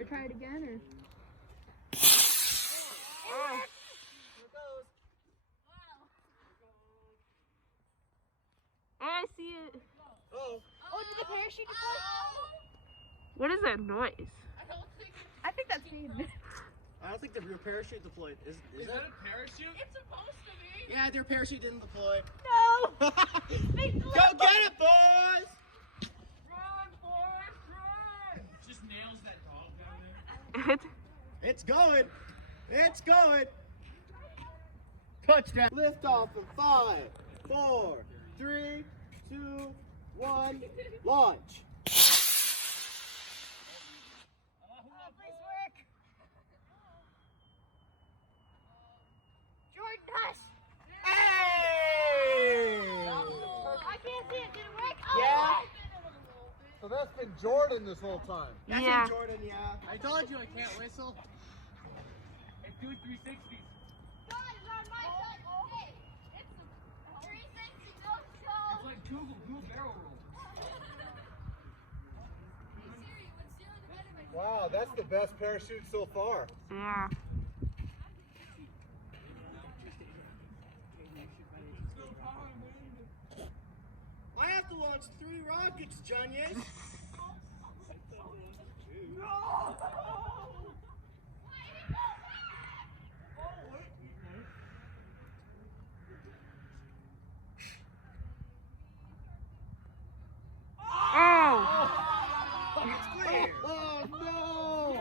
Or try it again, or? Oh. I see it. Oh. Oh, did the parachute deploy? What is that noise? I think that's me. I don't think the real parachute deployed. Is that a parachute? It's supposed to be. Yeah, their parachute didn't deploy. No. Go get it, boys! Run, boys, run! Just nails that dog down there. It's going. It's going. Touchdown. Lift off in 5, 4, 3, 2, 1. Launch. Nice work. Jordan Hush. Hey! I can't see it. Did it work? Yeah. So that's been Jordan this whole time. That's Yeah. in Jordan, yeah. I told you I can't whistle. It's doing 360s. God, it's on my side. Hey, it's a 360 no show. It's like do a barrel roll. Wow, that's the best parachute so far. Yeah. I have to launch 3 rockets, Junius. Oh. It's clear. Oh no!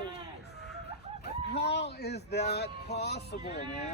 How is that possible, man?